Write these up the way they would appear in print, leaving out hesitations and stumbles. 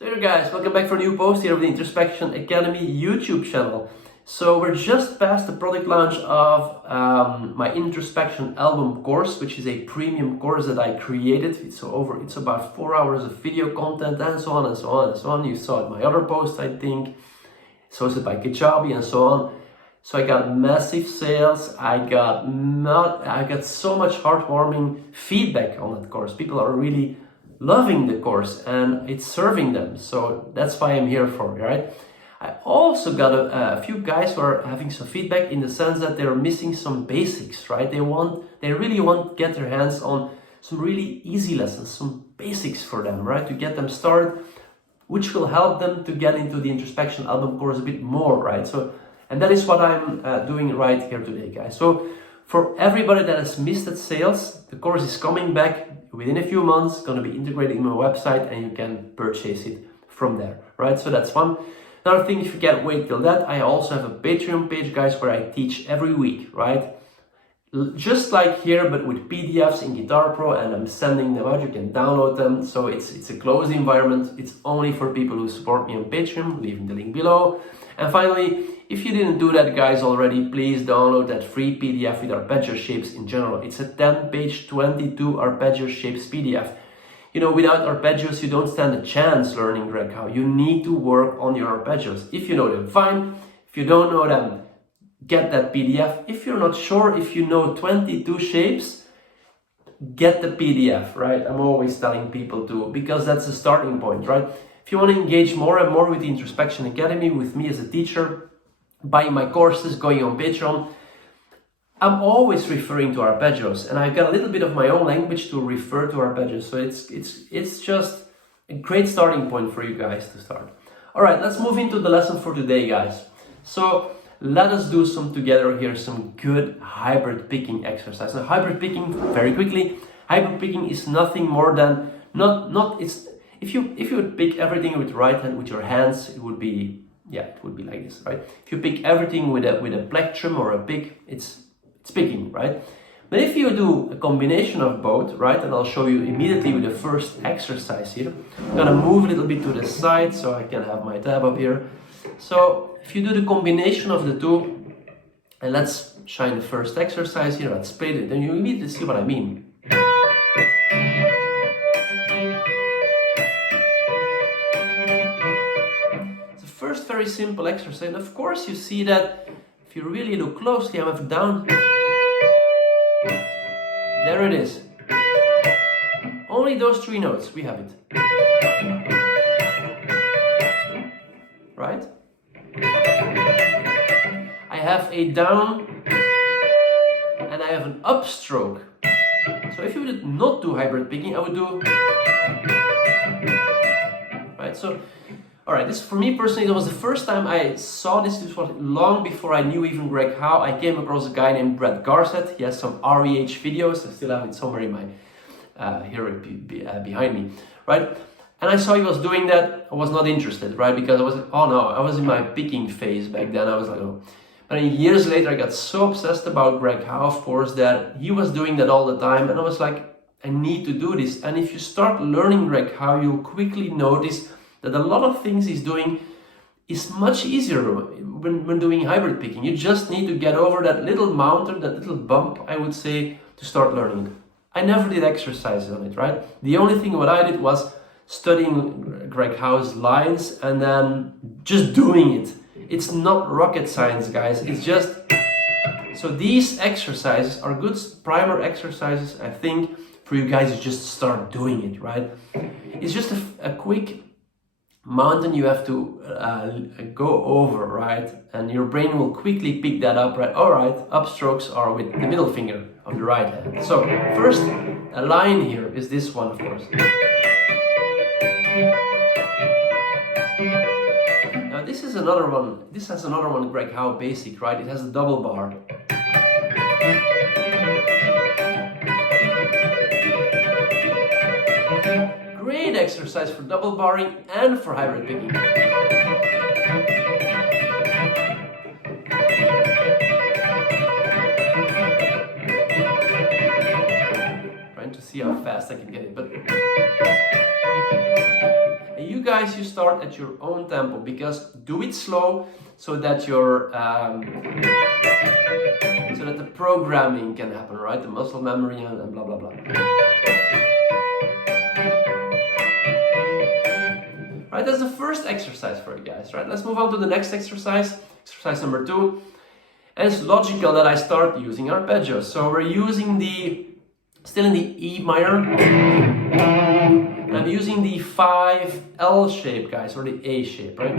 So hey guys, welcome back for a new post here of the Introspection Academy YouTube channel. So we're just past the product launch of my Introspection album course, which is a premium course that I created. It's about 4 hours of video content and so on and so on and so on. You saw it in my other post, I think. It's hosted by Kajabi and so on. So I got massive sales. I got so much heartwarming feedback on that course. People are really loving the course and it's serving them. So that's why I'm here for, right? I also got a few guys who are having some feedback in the sense that they're missing some basics, right? They really want to get their hands on some really easy lessons, some basics for them, right? To get them started, which will help them to get into the Introspection album course a bit more, right? So, and that is what I'm doing right here today, guys. So for everybody that has missed that sales, the course is coming back within a few months, going to be integrated in my website, and you can purchase it from there, right? So that's one. Another thing, if you can't wait till that, I also have a Patreon page, guys, where I teach every week, right? Just like here, but with PDFs in Guitar Pro, and I'm sending them out. You can download them. So it's a closed environment. It's only for people who support me on Patreon, leaving the link below. And finally, if you didn't do that, guys, already, please download that free PDF with arpeggio shapes in general. It's a 10-page, 22 arpeggio shapes PDF. You know, without arpeggios, you don't stand a chance learning Greg Howe. You need to work on your arpeggios. If you know them, fine. If you don't know them, get that PDF. If you're not sure if you know 22 shapes, get the PDF, right? I'm always telling people to, because that's a starting point, right? If you want to engage more and more with the Introspection Academy, with me as a teacher, buying my courses, going on Patreon, I'm always referring to arpeggios, and I've got a little bit of my own language to refer to arpeggios. So it's just a great starting point for you guys to start. All right, let's move into the lesson for today, guys. So let us do some good hybrid picking exercise. Now, hybrid picking, very quickly, hybrid picking is nothing more than if you would pick everything with right hand with your hands, it would be like this, right? If you pick everything with a plectrum or a pick, it's picking, right? But if you do a combination of both, right, and I'll show you immediately with the first exercise here. I'm gonna move a little bit to the side so I can have my tab up here. So if you do the combination of the two, and let's shine the first exercise here, let's play it, then you immediately see what I mean. It's the first very simple exercise, and of course you see that if you really look closely, I have down. There it is. Only those three notes, we have it. Right? I have a down and I have an upstroke. So if you would not do hybrid picking, I would do. Right? So, alright, this for me personally, it was the first time I saw this. This was long before I knew even Greg Howe. I came across a guy named Brett Garset. He has some REH videos. I still have it somewhere in my behind me, right? And I saw he was doing that. I was not interested, right? Because I was in my picking phase back then. I was like, oh. But years later, I got so obsessed about Greg Howe, of course, that he was doing that all the time. And I was like, I need to do this. And if you start learning Greg Howe, you'll quickly notice that a lot of things he's doing is much easier when doing hybrid picking. You just need to get over that little mountain, that little bump, I would say, to start learning. I never did exercises on it, right? The only thing what I did was studying Greg Howe's lines and then just doing it. It's not rocket science, guys. It's just... So these exercises are good primer exercises, I think, for you guys to just start doing it, right? It's just a quick mountain you have to go over, right? And your brain will quickly pick that up, right? All right, upstrokes are with the middle finger on the right hand. So first, a line here is this one, of course. Now this is another one. This has another one, Greg Howe basic, right? It has a double bar. Great exercise for double barring and for hybrid picking. Trying to see how fast I can get it, but you guys, you start at your own tempo, because do it slow so that your so that the programming can happen, right? The muscle memory and blah blah blah. Right, that's the first exercise for you guys, right? Let's move on to the next exercise, exercise number 2. And it's logical that I start using arpeggios. So we're using still in the E minor. And I'm using the 5L shape, guys, or the A shape, right?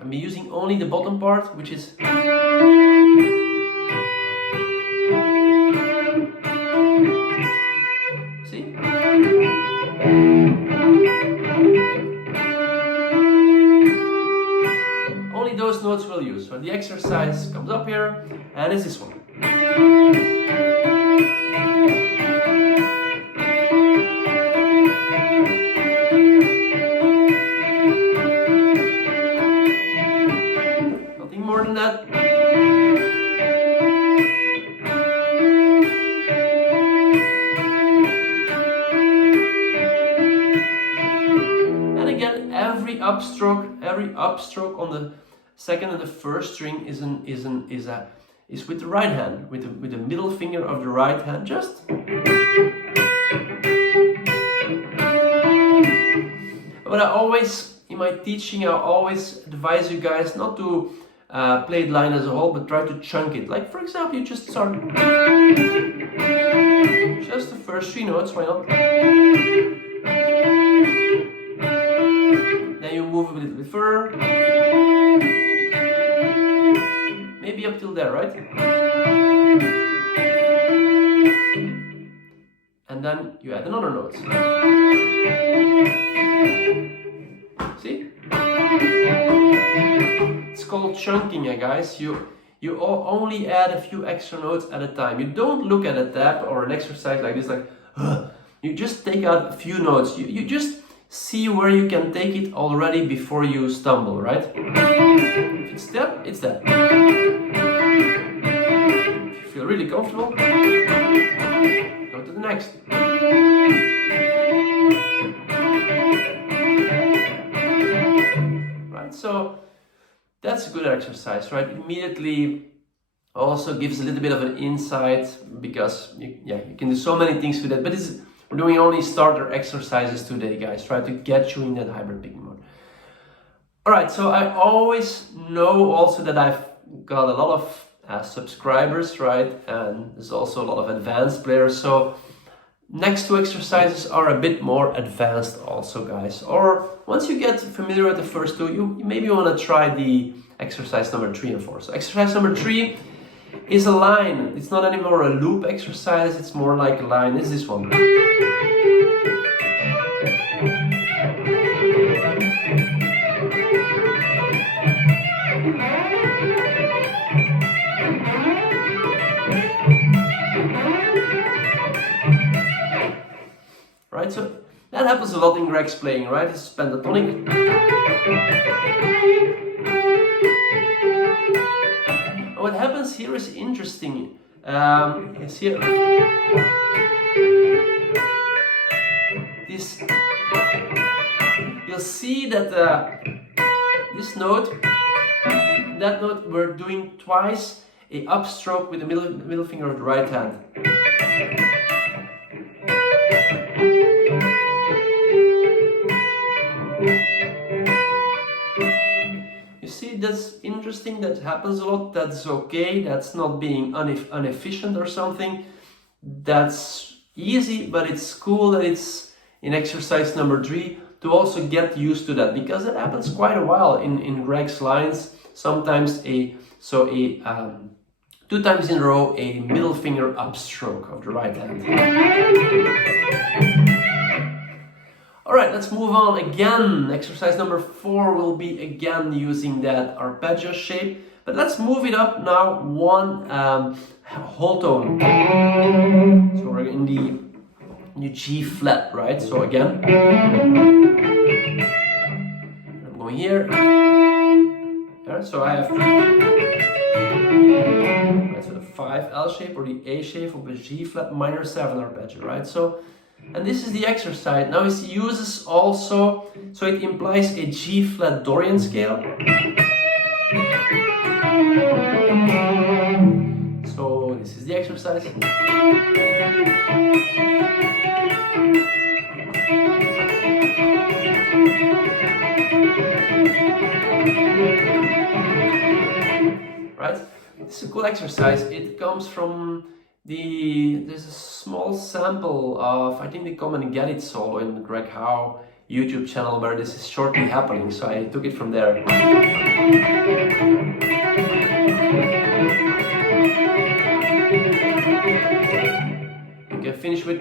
I'm using only the bottom part, which is... See? Only those notes we'll use. So the exercise comes up here, and it's this one. Nothing more than that. And again, every upstroke on the second and the first string is with the right hand, with the middle finger of the right hand, just. But I always, in my teaching, I always advise you guys not to play the line as a whole, but try to chunk it. Like, for example, you just start just the first 3 notes, why not? Then you move a little bit further. Maybe up till there, right? And then you add another note. See? It's called chunking, guys. You only add a few extra notes at a time. You don't look at a tab or an exercise like this, like, you just take out a few notes. You just see where you can take it already before you stumble, right? If it's that, it's that. If you feel really comfortable, go to the next. Right, so that's a good exercise, right? Immediately also gives a little bit of an insight, because you can do so many things with it, but we're doing only starter exercises today, guys. Try to get you in that hybrid picking mode. Alright, so I always know also that I've got a lot of subscribers, right? And there's also a lot of advanced players. So next 2 exercises are a bit more advanced also, guys. Or once you get familiar with the first 2, you maybe want to try the exercise number 3 and 4. So exercise number 3 is a line. It's not anymore a loop exercise, it's more like a line. It's this one. Right, so that happens a lot in Greg's playing, right? It's pentatonic. What happens here is interesting. Yes, here. This, you'll see that this note, that note, we're doing twice a upstroke with the middle finger of the right hand. That's interesting, that happens a lot. That's okay, that's not being inefficient or something. That's easy, but it's cool that it's in exercise number 3 to also get used to that, because it happens quite a while in Greg's lines. Sometimes 2 times in a row a middle finger upstroke of the right hand. Alright, let's move on again. Exercise number 4 will be again using that arpeggio shape, but let's move it up now 1 whole tone. So we're in the G flat, right? So again, I'm going here. Yeah, so I have, right, so the 5L shape or the A shape of a G flat minor 7 arpeggio, right? So And this is the exercise. Now it uses also, so it implies a G flat Dorian scale. So this is the exercise. Right? It's a cool exercise. It comes from there's a small sample of, I think the Come and Get It solo in the Greg Howe YouTube channel where this is shortly happening, so I took it from there. Okay, finish with.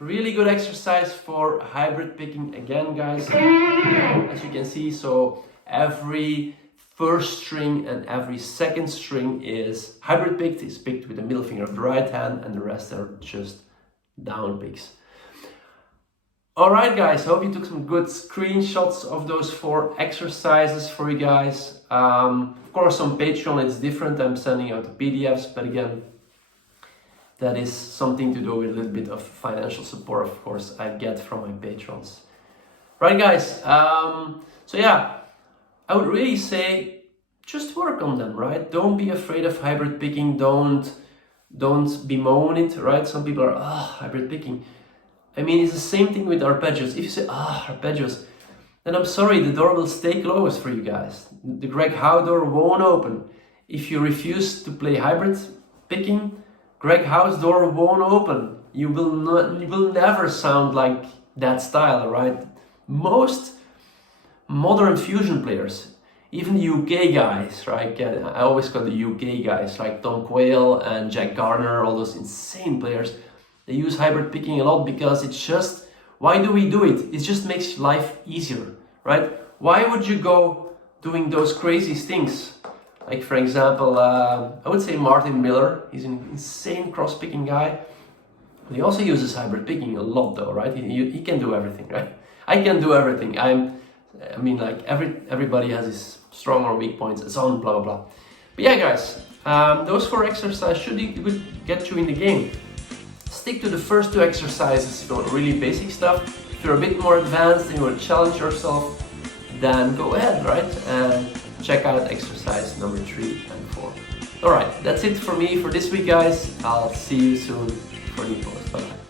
Really good exercise for hybrid picking again, guys. As you can see, so every first string and every second string is hybrid picked, is picked with the middle finger of the right hand, and the rest are just down picks. Alright guys, hope you took some good screenshots of those 4 exercises for you guys. Of course on Patreon it's different, I'm sending out the PDFs, but again, that is something to do with a little bit of financial support, of course, I get from my patrons. Right guys, so yeah, I would really say just work on them, right? Don't be afraid of hybrid picking, don't bemoan it, right? Some people are, hybrid picking. I mean, it's the same thing with arpeggios. If you say, arpeggios, then I'm sorry, the door will stay closed for you guys. The Greg Howe door won't open. If you refuse to play hybrid picking, Greg Howe's door won't open. You will never sound like that style, right? Most modern fusion players, even the UK guys, right? I always call the UK guys like Tom Quayle and Jack Garner, all those insane players. They use hybrid picking a lot because it's just, why do we do it? It just makes life easier, right? Why would you go doing those crazy things? Like for example, I would say Martin Miller, he's an insane cross-picking guy. He also uses hybrid picking a lot though, right? He can do everything, right? I can do everything. I mean like everybody has his strong or weak points and so on, blah, blah, blah. But yeah guys, those 4 exercises should get you in the game. Stick to the first 2 exercises if you want really basic stuff. If you're a bit more advanced and you want to challenge yourself, then go ahead, right? And check out exercise number 3 and 4. Alright, that's it for me for this week guys. I'll see you soon for a new post. Bye bye.